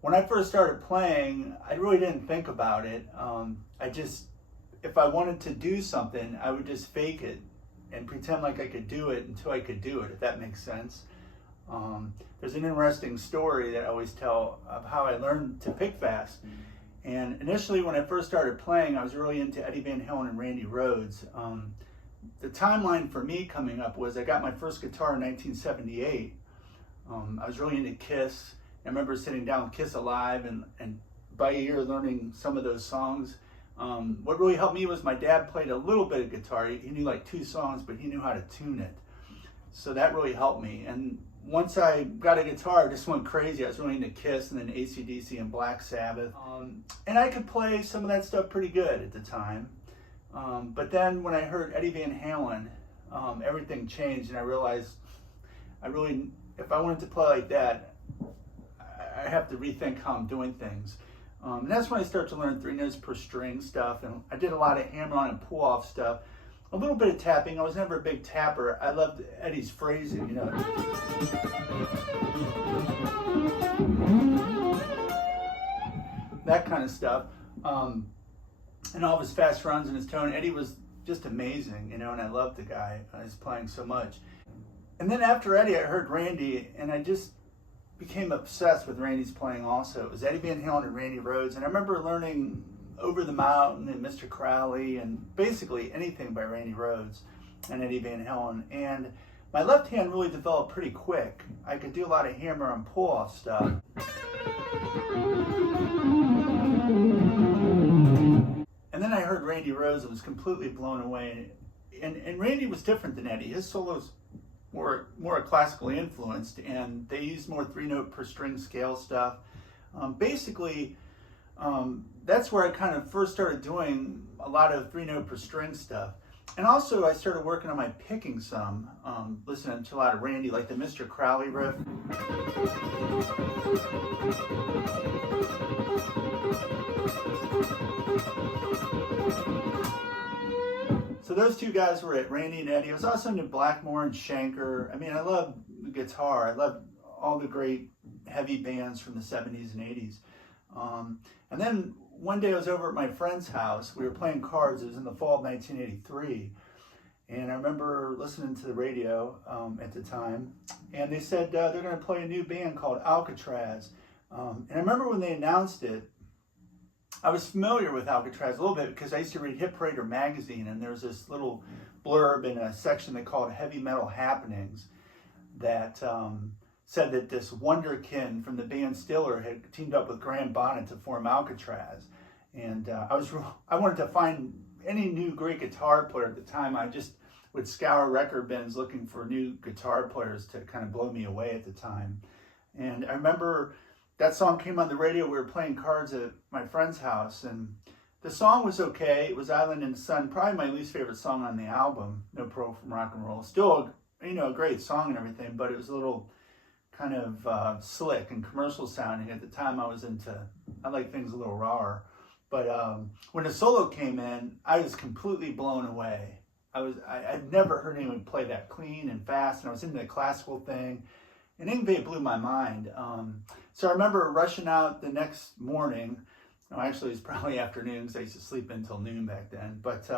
When I first started playing, I really didn't think about it. If I wanted to do something, I would just fake it and pretend like I could do it until I could do it, if that makes sense. There's an interesting story that I always tell of how I learned to pick fast. And initially, when I first started playing, I was really into Eddie Van Halen and Randy Rhoads. The timeline for me coming up was I got my first guitar in 1978. I was really into Kiss. I remember sitting down with Kiss Alive and by ear learning some of those songs. What really helped me was my dad played a little bit of guitar. He knew like 2 songs, but he knew how to tune it. So that really helped me. And once I got a guitar, I just went crazy. I was really into Kiss and then AC/DC and Black Sabbath. And I could play some of that stuff pretty good at the time. But then when I heard Eddie Van Halen, everything changed, and I realized if I wanted to play like that, I have to rethink how I'm doing things. And that's when I started to learn 3 notes per string stuff, and I did a lot of hammer-on and pull-off stuff. A little bit of tapping. I was never a big tapper. I loved Eddie's phrasing, you know. That kind of stuff. And all of his fast runs and his tone. Eddie was just amazing, you know, and I loved the guy. He's playing so much. And then after Eddie, I heard Randy, and I just became obsessed with Randy's playing also. It was Eddie Van Halen and Randy Rhoads, and I remember learning Over the Mountain and Mr. Crowley and basically anything by Randy Rhoads and Eddie Van Halen. And my left hand really developed pretty quick. I could do a lot of hammer and pull-off stuff. And then I heard Randy Rhoads and was completely blown away. And Randy was different than Eddie. His solos were more classically influenced, and they used more 3 note per string scale stuff. That's where I kind of first started doing a lot of 3 note per string stuff. And also I started working on my picking some, listening to a lot of Randy, like the Mr. Crowley riff. So those 2 guys were at Randy and Eddie. I was also into Blackmore and Schenker. I mean, I love guitar. I love all the great heavy bands from the 70s and 80s. And then one day I was over at my friend's house. We were playing cards. It was in the fall of 1983. And I remember listening to the radio at the time. And they said they're going to play a new band called Alcatraz. And I remember when they announced it, I was familiar with Alcatraz a little bit because I used to read Hit Parader magazine, and there was this little blurb in a section they called Heavy Metal Happenings that said that this wonderkin from the band Stiller had teamed up with Graham Bonnet to form Alcatraz. And I wanted to find any new great guitar player at the time. I just would scour record bins looking for new guitar players to kind of blow me away at the time. And I remember that song came on the radio. We were playing cards at my friend's house, and the song was okay. It was Island in the Sun, probably my least favorite song on the album, No Pro from Rock and Roll. Still, a great song and everything, but it was a little kind of slick and commercial sounding. At the time, I like things a little rawer. But when the solo came in, I was completely blown away. I'd never heard anyone play that clean and fast, and I was into the classical thing. And Yngwie blew my mind. So I remember rushing out the next morning. Actually, it was probably afternoon because I used to sleep until noon back then. But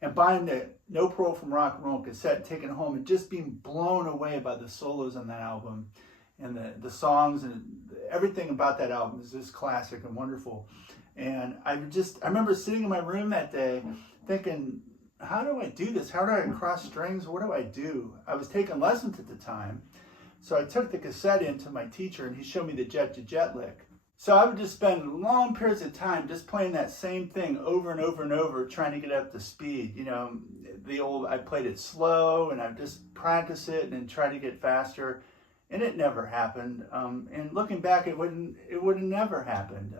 and buying the No Pro from Rock and Roll cassette, taking it home, and just being blown away by the solos on that album, and the songs and everything about that album is just classic and wonderful. And I remember sitting in my room that day, thinking, how do I do this? How do I cross strings? What do I do? I was taking lessons at the time. So I took the cassette in to my teacher and he showed me the jet to jet lick. So I would just spend long periods of time just playing that same thing over and over and over, trying to get up to speed. You know, I played it slow and I would just practice it and then try to get faster. And it never happened. And looking back, it would have never happened.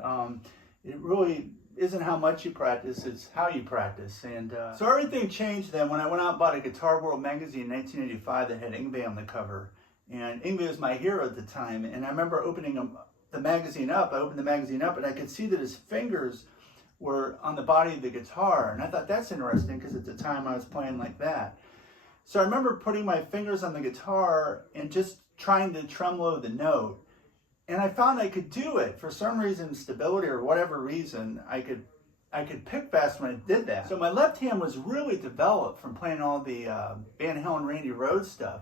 It really isn't how much you practice, it's how you practice. And so everything changed then when I went out and bought a Guitar World magazine in 1985 that had Yngwie on the cover. And Yngwie was my hero at the time. And I remember opening the magazine up. I opened the magazine up and I could see that his fingers were on the body of the guitar. And I thought that's interesting because at the time I was playing like that. So I remember putting my fingers on the guitar and just trying to tremolo the note. And I found I could do it. For some reason, stability or whatever reason, I could pick fast when I did that. So my left hand was really developed from playing all the Van Halen, Randy Rhoads stuff.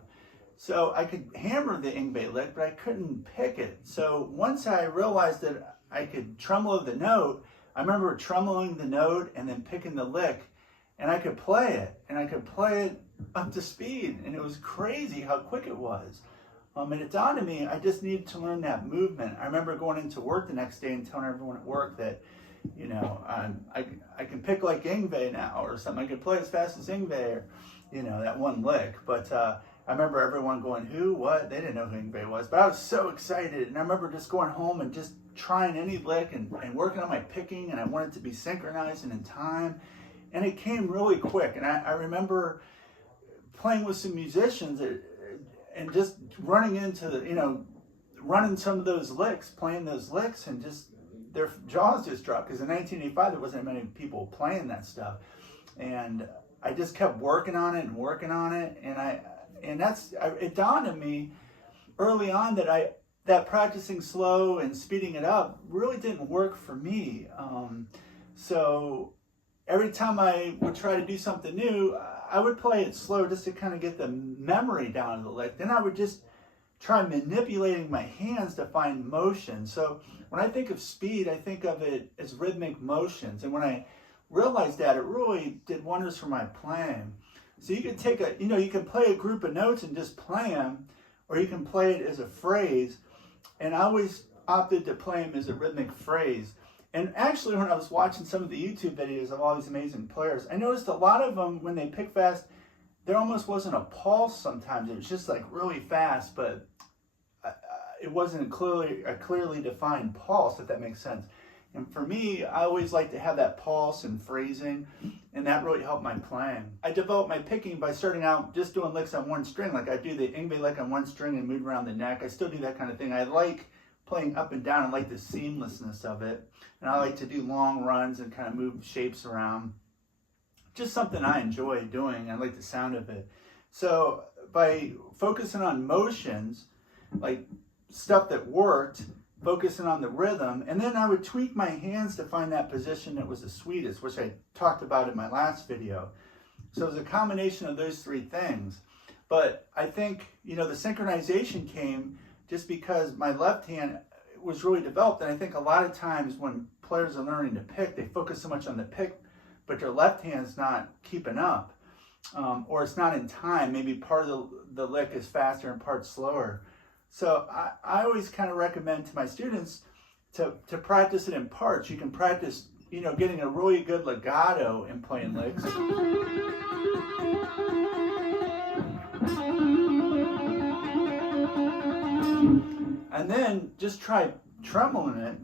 So I could hammer the Yngwie lick, but I couldn't pick it. So once I realized that I could tremolo the note, I remember tremoloing the note and then picking the lick, and I could play it. And I could play it up to speed, and it was crazy how quick it was. And it dawned on me, I just needed to learn that movement. I remember going into work the next day and telling everyone at work that, you know, I can pick like Yngwie now or something. I could play as fast as Yngwie, or, you know, that one lick. But I remember everyone going, who, what? They didn't know who Yngwie was. But I was so excited. And I remember just going home and just trying any lick and working on my picking. And I wanted to be synchronized and in time. And it came really quick. And I remember playing with some musicians and just running into, you know, running some of those licks, playing those licks, and just their jaws just dropped. Because in 1985, there wasn't many people playing that stuff. And I just kept working on it and working on it. And it dawned on me early on that practicing slow and speeding it up really didn't work for me. So every time I would try to do something new, I would play it slow just to kind of get the memory down of the lick. Then I would just try manipulating my hands to find motion. So when I think of speed, I think of it as rhythmic motions. And when I realized that, it really did wonders for my playing. So you can take you can play a group of notes and just play them, or you can play it as a phrase. And I always opted to play them as a rhythmic phrase. And actually, when I was watching some of the YouTube videos of all these amazing players, I noticed a lot of them, when they pick fast, there almost wasn't a pulse sometimes. It was just like really fast, but it wasn't a clearly defined pulse, if that makes sense. And for me, I always like to have that pulse and phrasing, and that really helped my playing. I developed my picking by starting out just doing licks on one string. Like I do the Yngwie lick on one string and move around the neck. I still do that kind of thing. I like playing up and down. I like the seamlessness of it. And I like to do long runs and kind of move shapes around. Just something I enjoy doing. I like the sound of it. So by focusing on motions, like stuff that worked, focusing on the rhythm, and then I would tweak my hands to find that position that was the sweetest, which I talked about in my last video. So it was a combination of those three things. But I think, you know, the synchronization came just because my left hand was really developed. And I think a lot of times when players are learning to pick, they focus so much on the pick, but their left hand's not keeping up, or it's not in time. Maybe part of the lick is faster and part slower. So I always kind of recommend to my students to practice it in parts. You can practice, you know, getting a really good legato in playing licks. And then just try tremoling it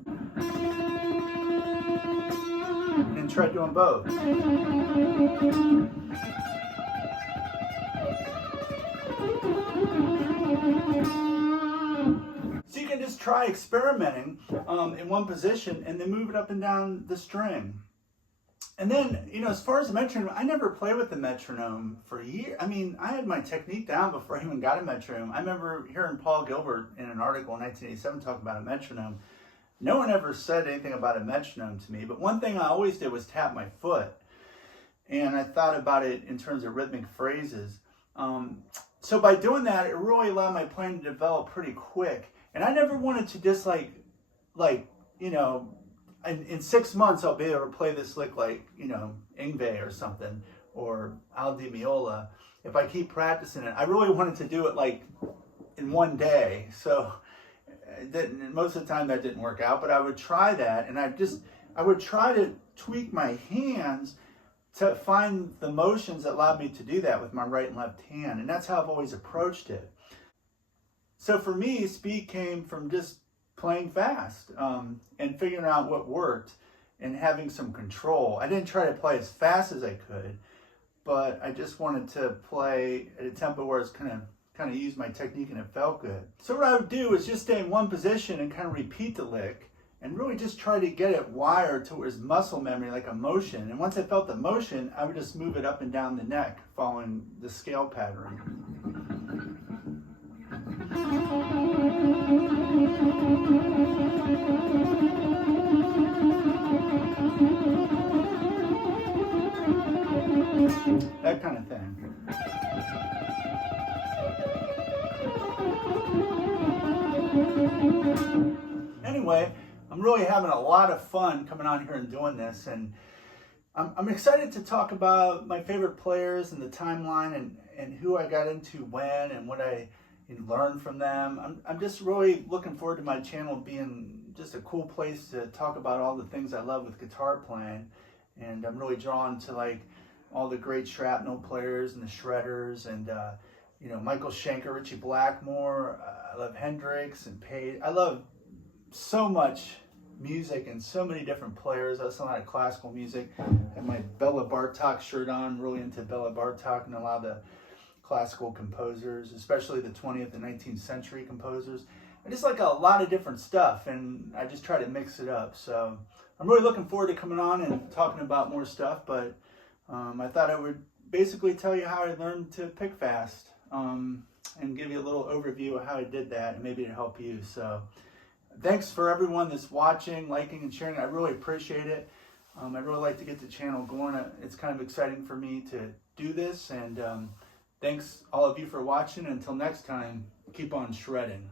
and try doing both. So you can just try experimenting in one position and then move it up and down the string. And then, you know, as far as the metronome, I never played with the metronome for years. I mean, I had my technique down before I even got a metronome. I remember hearing Paul Gilbert in an article in 1987 talk about a metronome. No one ever said anything about a metronome to me, but one thing I always did was tap my foot. And I thought about it in terms of rhythmic phrases. So by doing that, it really allowed my playing to develop pretty quick. And I never wanted to just like, you know, in 6 months I'll be able to play this lick like, you know, Yngwie or something. or Al Di Meola, if I keep practicing it. I really wanted to do it like in one day, so it didn't, most of the time that didn't work out, but I would try that, and I would try to tweak my hands to find the motions that allowed me to do that with my right and left hand, and that's how I've always approached it. So for me, speed came from just playing fast and figuring out what worked and having some control. I didn't try to play as fast as I could, but I just wanted to play at a tempo where it's kind of use my technique and it felt good. So what I would do is just stay in one position and kind of repeat the lick and really just try to get it wired towards muscle memory, like a motion. And once I felt the motion, I would just move it up and down the neck, following the scale pattern. That kind of thing. Anyway, I'm really having a lot of fun coming on here and doing this, and I'm excited to talk about my favorite players and the timeline and who I got into when and what I learned from them. I'm just really looking forward to my channel being just a cool place to talk about all the things I love with guitar playing, and I'm really drawn to like all the great shrapnel players and the shredders and Michael Schenker, Richie Blackmore. I love Hendrix and Page. I love so much music and so many different players. I listen to a lot of classical music. I have my Bela Bartok shirt on, really into Bela Bartok and a lot of the classical composers, especially the 20th and 19th century composers. I just like a lot of different stuff, and I just try to mix it up. So I'm really looking forward to coming on and talking about more stuff, but I thought I would basically tell you how I learned to pick fast and give you a little overview of how I did that, and maybe to help you. So thanks for everyone that's watching, liking, and sharing. I really appreciate it. I'd really like to get the channel going. It's kind of exciting for me to do this, and thanks all of you for watching. Until next time, keep on shredding.